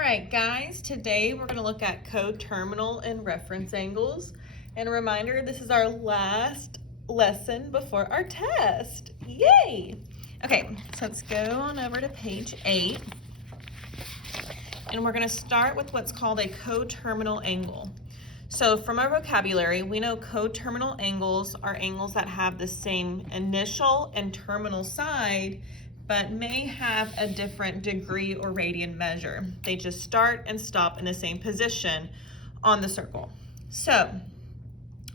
right, guys, today we're going to look at coterminal and reference angles. And a reminder, this is our last lesson before our test. Yay! Okay, so let's go on over to page 8. And we're going to start with what's called a coterminal angle. So from our vocabulary, we know coterminal angles are angles that have the same initial and terminal side, but may have a different degree or radian measure. They just start and stop in the same position on the circle. So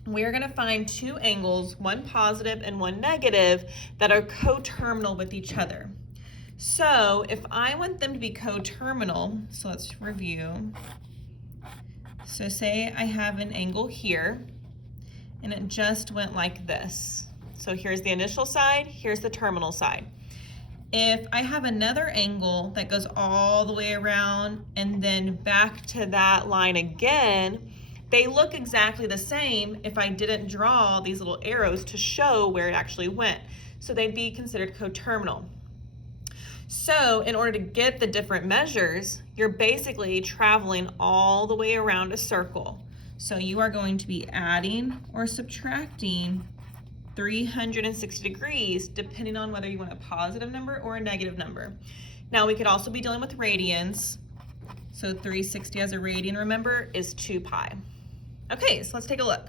we're going to find two angles, one positive and one negative, that are coterminal with each other. So if I want them to be coterminal, so let's review. So say I have an angle here, and it just went like this. So here's the initial side, here's the terminal side. If I have another angle that goes all the way around and then back to that line again, they look exactly the same if I didn't draw these little arrows to show where it actually went. So they'd be considered coterminal. So in order to get the different measures, you're basically traveling all the way around a circle. So you are going to be adding or subtracting 360 degrees, depending on whether you want a positive number or a negative number. Now we could also be dealing with radians. So 360 as a radian, remember, is 2 pi. Okay, so let's take a look.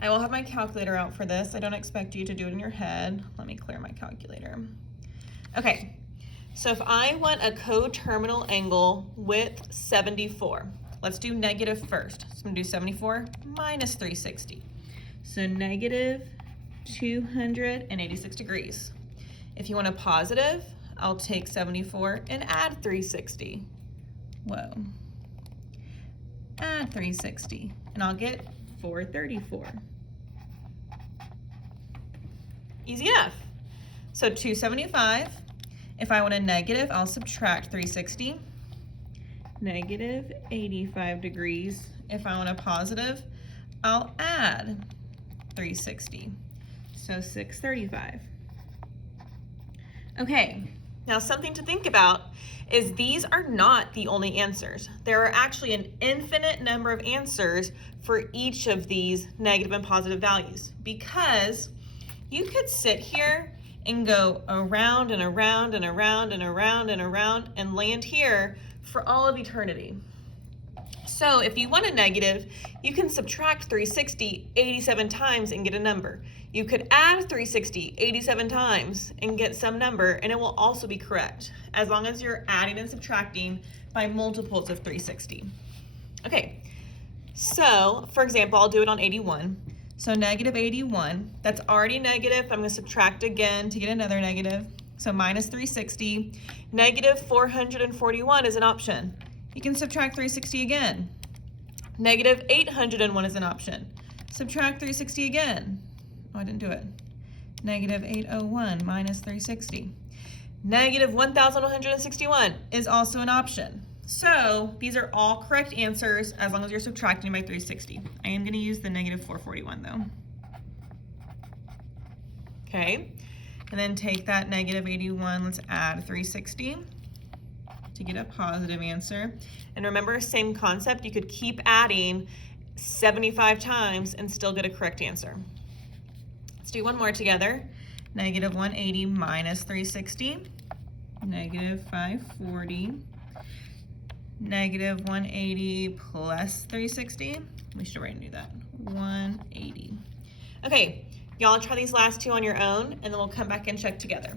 I will have my calculator out for this. I don't expect you to do it in your head. Let me clear my calculator. Okay, so if I want a coterminal angle with 74, let's do negative first. So I'm gonna do 74 minus 360. So negative 286 degrees. If you want a positive, I'll take 74 and add 360. Whoa. Add 360, and I'll get 434. Easy enough. So 275. If I want a negative, I'll subtract 360. Negative 85 degrees. If I want a positive, I'll add 360. So 635. Okay, now something to think about is these are not the only answers. There are actually an infinite number of answers for each of these negative and positive values, because you could sit here and go around and around and around and around and around and land here for all of eternity. So if you want a negative, you can subtract 360 87 times and get a number. You could add 360 87 times and get some number, and it will also be correct, as long as you're adding and subtracting by multiples of 360. Okay, so for example, I'll do it on 81. So negative 81, that's already negative. I'm going to subtract again to get another negative. So minus 360. Negative 441 is an option. You can subtract 360 again. Negative 801 is an option. Subtract 360 again. Oh, I didn't do it. Negative 801 minus 360. Negative 1161 is also an option. So these are all correct answers as long as you're subtracting by 360. I am going to use the negative 441 though. Okay, and then take that negative 81, let's add 360 to get a positive answer. And remember, same concept, you could keep adding 75 times and still get a correct answer. Let's do one more together. Negative 180 minus 360, negative 540. Negative 180 plus 360. We should already do that. 180. Okay, y'all try these last two on your own, and then we'll come back and check together.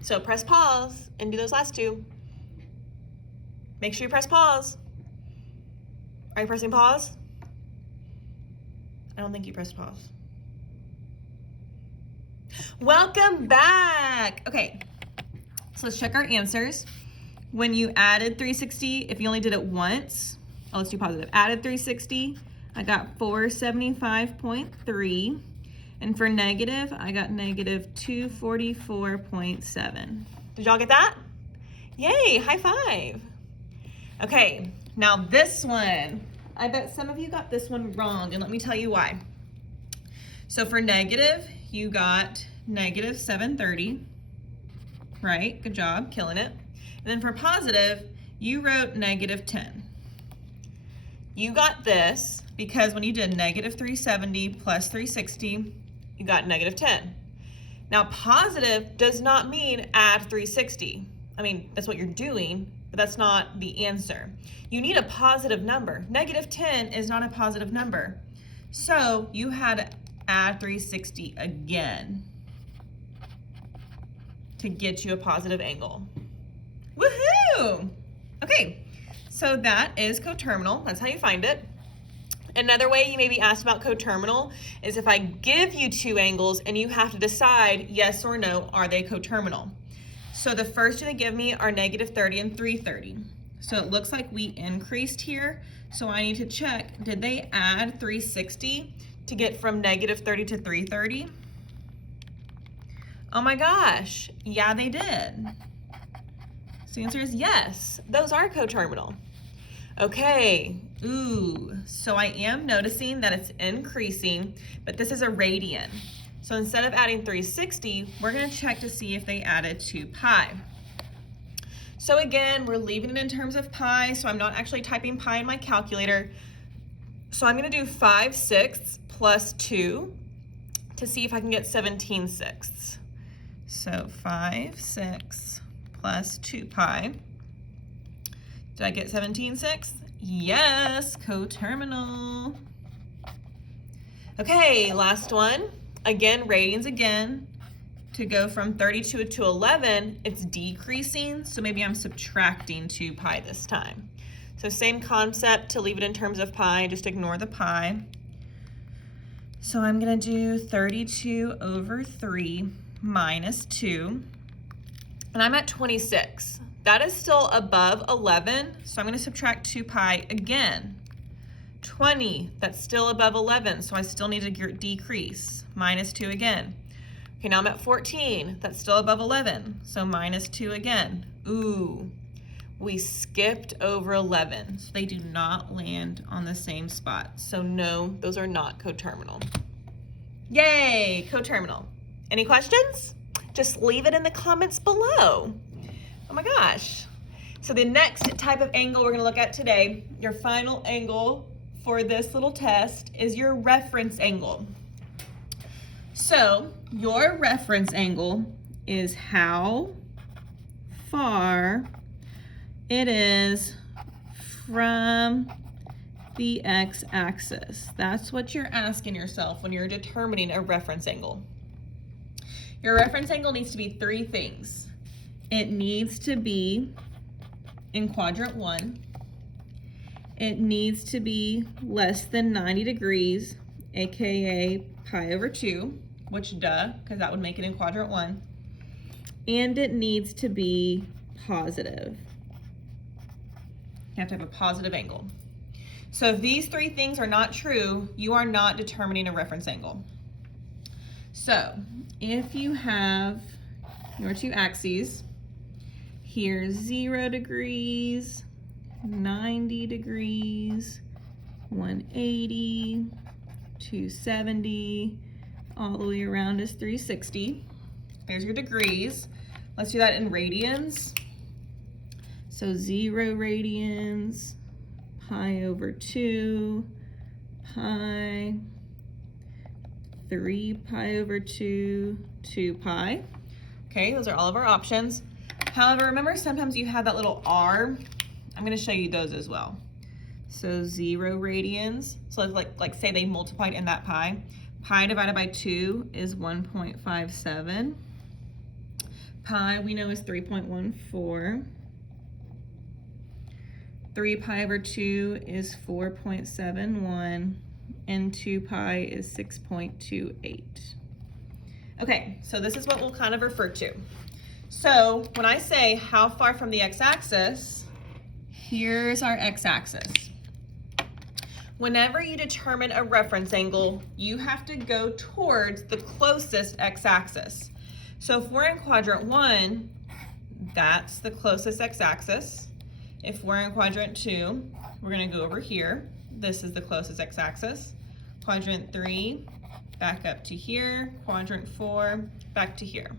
So press pause and do those last two. Make sure you press pause. Are you pressing pause? I don't think you pressed pause. Welcome back. Okay, so let's check our answers. When you added 360, if you only did it once, oh, let's do positive. Added 360, I got 475.3. And for negative, I got negative 244.7. Did y'all get that? Yay, high five. Okay, now this one. I bet some of you got this one wrong, and let me tell you why. So for negative, you got negative 730, right? Good job, killing it. And then for positive, You wrote -10. You got this because when you did -370 plus 360, you got -10. Now positive does not mean add 360. I mean, that's what you're doing, but that's not the answer. You need a positive number. -10 is not a positive number. So you had to add 360 again to get you a positive angle. Woohoo! Okay, so that is coterminal. That's how you find it. Another way you may be asked about coterminal is if I give you two angles and you have to decide yes or no, are they coterminal? So the first two they give me are -30 and 330. So it looks like we increased here. So I need to check, did they add 360 to get from -30 to 330? Oh my gosh, yeah they did. So the answer is yes, those are coterminal. Okay, ooh, so I am noticing that it's increasing, but this is a radian. So instead of adding 360, we're gonna check to see if they added 2 pi. So again, we're leaving it in terms of pi, so I'm not actually typing pi in my calculator. So I'm gonna do 5/6 plus 2 to see if I can get 17/6. So 5/6 plus 2 pi. Did I get 17/6? Yes, coterminal. Okay, last one. Again, radians again. To go from 32 to 11, it's decreasing, so maybe I'm subtracting 2 pi this time. So same concept, to leave it in terms of pi, just ignore the pi. So I'm gonna do 32 over 3 minus 2, and I'm at 26. That is still above 11, so I'm gonna subtract 2 pi again. 20, that's still above 11, so I still need to decrease. Minus 2 again. Okay, now I'm at 14, that's still above 11, so minus 2 again. Ooh, we skipped over 11, so they do not land on the same spot. So no, those are not coterminal. Yay, coterminal. Any questions? Just leave it in the comments below. Oh my gosh. So the next type of angle we're gonna look at today, your final angle for this little test, is your reference angle. So your reference angle is how far it is from the x-axis. That's what you're asking yourself when you're determining a reference angle. Your reference angle needs to be 3 things. It needs to be in quadrant 1. It needs to be less than 90 degrees, aka pi over 2, which duh, because that would make it in quadrant 1. And it needs to be positive. You have to have a positive angle. So if these 3 things are not true, you are not determining a reference angle. So if you have your 2 axes, here's 0 degrees, 90 degrees, 180, 270, all the way around is 360. There's your degrees. Let's do that in radians. So 0 radians, pi over 2, pi, 3 pi over 2, 2 pi. Okay, those are all of our options. However, remember sometimes you have that little r. I'm gonna show you those as well. So 0 radians, so like say they multiplied in that pi. Pi divided by 2 is 1.57. Pi we know is 3.14. 3 pi over 2 is 4.71, and 2 pi is 6.28. Okay, so this is what we'll kind of refer to. So when I say how far from the x-axis, here's our x-axis. Whenever you determine a reference angle, you have to go towards the closest x-axis. So if we're in quadrant 1, that's the closest x-axis. If we're in quadrant 2, we're gonna go over here. This is the closest x-axis. Quadrant 3, back up to here. Quadrant 4, back to here.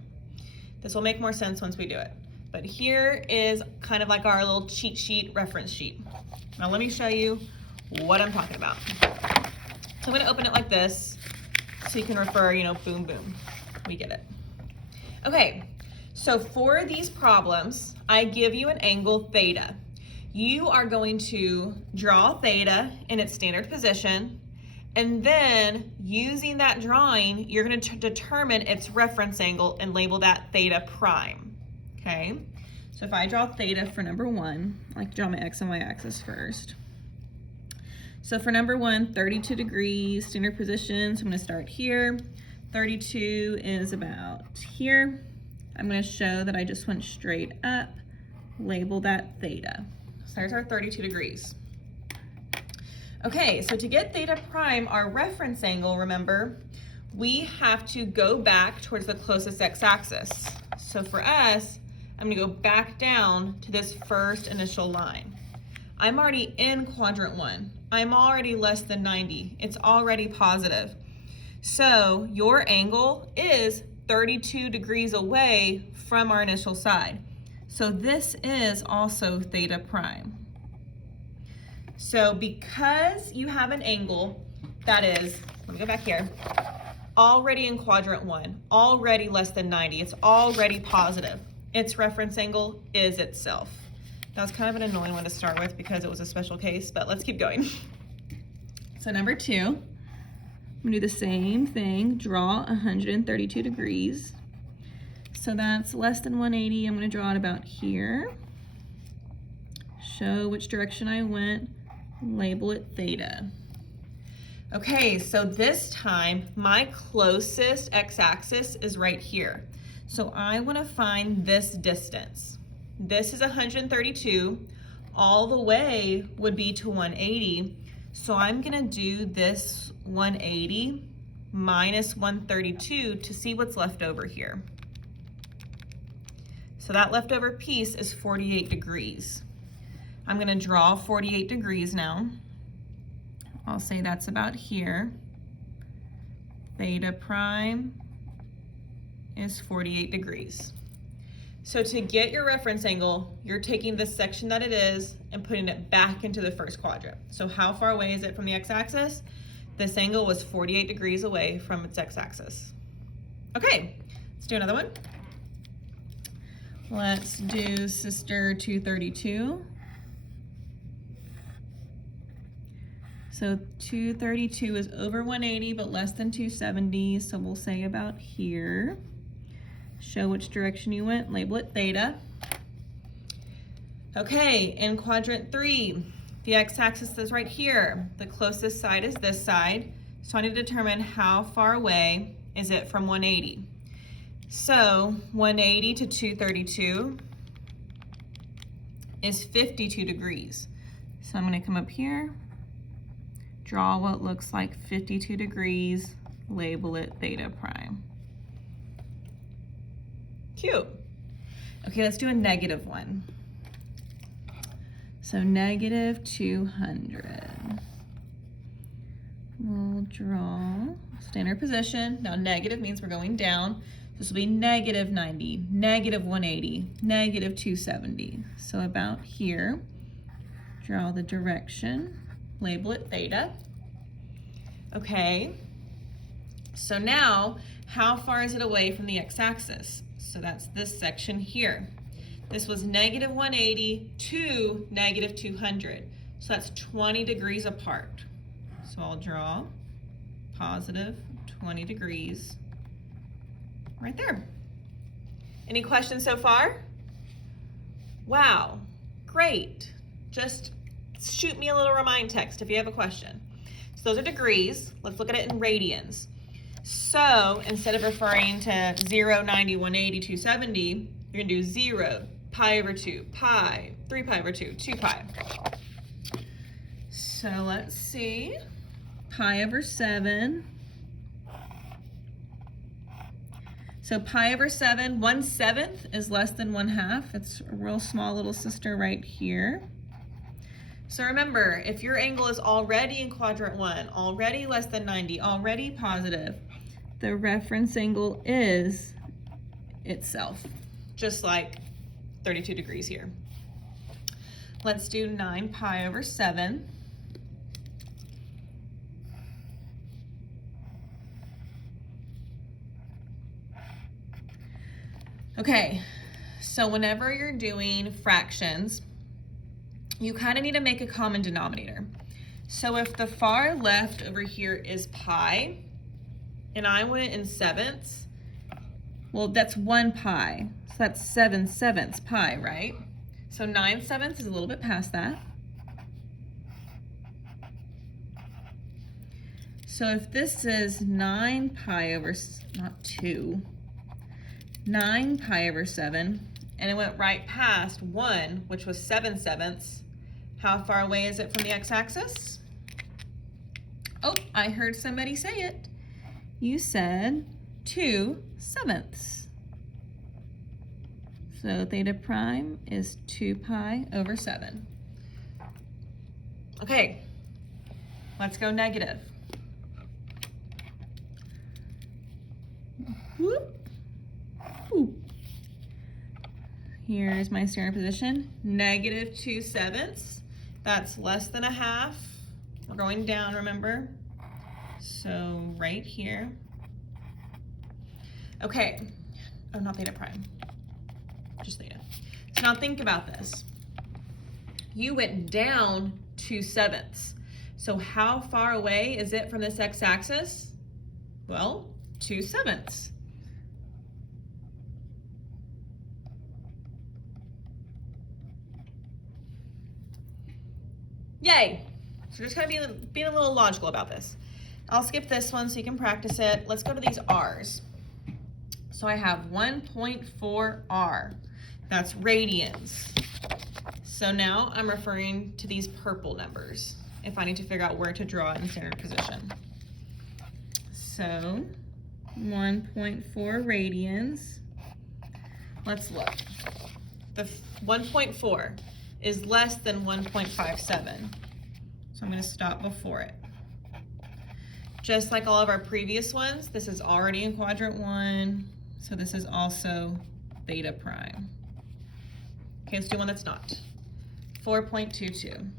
This will make more sense once we do it. But here is kind of like our little cheat sheet, reference sheet. Now let me show you what I'm talking about. So I'm gonna open it like this so you can refer, you know, boom, boom. We get it. Okay, so for these problems, I give you an angle theta. You are going to draw theta in its standard position, and then using that drawing, you're gonna determine its reference angle and label that theta prime, okay? So if I draw theta for number 1, I like to draw my x and y axis first. So for number 1, 32 degrees, standard position, so I'm gonna start here. 32 is about here. I'm gonna show that I just went straight up, label that theta. So there's our 32 degrees. Okay, so to get theta prime, our reference angle, remember, we have to go back towards the closest x-axis. So for us, I'm gonna go back down to this first initial line. I'm already in quadrant 1. I'm already less than 90. It's already positive. So your angle is 32 degrees away from our initial side. So this is also theta prime. So because you have an angle that is, let me go back here, already in quadrant 1, already less than 90, it's already positive, its reference angle is itself. That was kind of an annoying one to start with because it was a special case, but let's keep going. So number 2, I'm gonna do the same thing, draw 132 degrees. So that's less than 180, I'm gonna draw it about here. Show which direction I went, label it theta. Okay, so this time my closest x-axis is right here. So I want to find this distance. This is 132, all the way would be to 180. So I'm gonna do this 180 minus 132 to see what's left over here. So that leftover piece is 48 degrees. I'm gonna draw 48 degrees now. I'll say that's about here. Theta prime is 48 degrees. So to get your reference angle, you're taking this section that it is and putting it back into the first quadrant. So how far away is it from the x-axis? This angle was 48 degrees away from its x-axis. Okay, let's do another one. Let's do sister 232. So 232 is over 180, but less than 270, so we'll say about here. Show which direction you went, label it theta. Okay, in quadrant 3, the x-axis is right here. The closest side is this side, so I need to determine how far away is it from 180. So 180 to 232 is 52 degrees. So I'm gonna come up here, draw what looks like 52 degrees, label it theta prime. Cute. Okay, let's do a negative one. So negative 200. We'll draw standard position. Now negative means we're going down. This will be negative 90, negative 180, negative 270. So about here, draw the direction, label it theta. Okay, so now how far is it away from the x-axis? So that's this section here. This was negative 180 to negative 200. So that's 20 degrees apart. So I'll draw positive 20 degrees right there. Any questions so far? Wow, great. Just shoot me a little remind text if you have a question. So those are degrees. Let's look at it in radians. So instead of referring to 0, 90, 180, 270, you're gonna do 0, pi over 2, pi, 3 pi over 2, 2 pi. So let's see, pi over 7. So pi over 7, 1/7 is less than 1/2. It's a real small little sister right here. So remember, if your angle is already in quadrant 1, already less than 90, already positive, the reference angle is itself, just like 32 degrees here. Let's do 9 pi over 7. Okay, so whenever you're doing fractions, you kind of need to make a common denominator. So if the far left over here is pi, and I went in sevenths, well, that's 1 pi. So that's 7/7 pi, right? So 9/7 is a little bit past that. So if this is 9 pi over, not 2, 9 pi over 7, and it went right past 1, which was 7/7, how far away is it from the x-axis? Oh, I heard somebody say it. You said 2/7. So theta prime is 2 pi over 7. Okay, let's go negative. Whoop. Whoop. Here's my standard position, negative 2/7. That's less than a half. We're going down, remember? So right here. Okay, oh, not theta prime, just theta. So now think about this. You went down 2/7. So how far away is it from this x-axis? Well, 2/7. Yay! So just kind of being a little logical about this. I'll skip this one so you can practice it. Let's go to these r's. So I have 1.4 r. That's radians. So now I'm referring to these purple numbers if I need to figure out where to draw it in standard position. So 1.4 radians. Let's look. The 1.4 is less than 1.57. So I'm going to stop before it. Just like all of our previous ones, this is already in quadrant 1, so this is also theta prime. Okay, let's do one that's not. 4.22.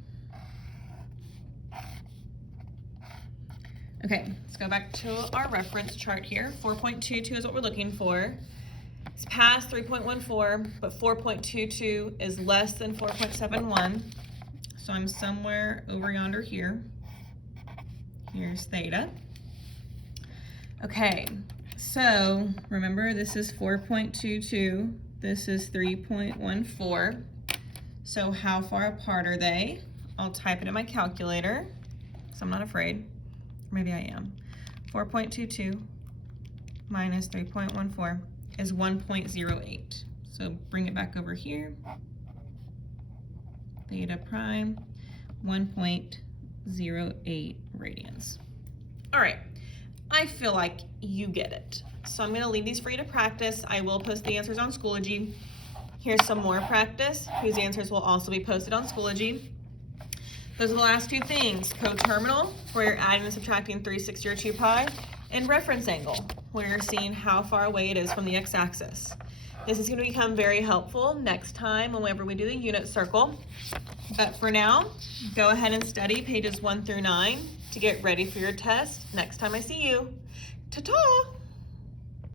Okay, let's go back to our reference chart here. 4.22 is what we're looking for. It's past 3.14, but 4.22 is less than 4.71. So I'm somewhere over yonder here. Here's theta. Okay, so remember this is 4.22, this is 3.14. So how far apart are they? I'll type it in my calculator, so I'm not afraid. Maybe I am. 4.22 minus 3.14 is 1.08. So bring it back over here. Theta prime, 1.08 radians. All right, I feel like you get it. So I'm gonna leave these for you to practice. I will post the answers on Schoology. Here's some more practice, whose answers will also be posted on Schoology. Those are the last two things: coterminal, where you're adding and subtracting 360 or 2 pi, and reference angle, where you're seeing how far away it is from the x-axis. This is going to become very helpful next time whenever we do the unit circle. But for now, go ahead and study pages 1 through 9 to get ready for your test next time I see you. Ta-ta!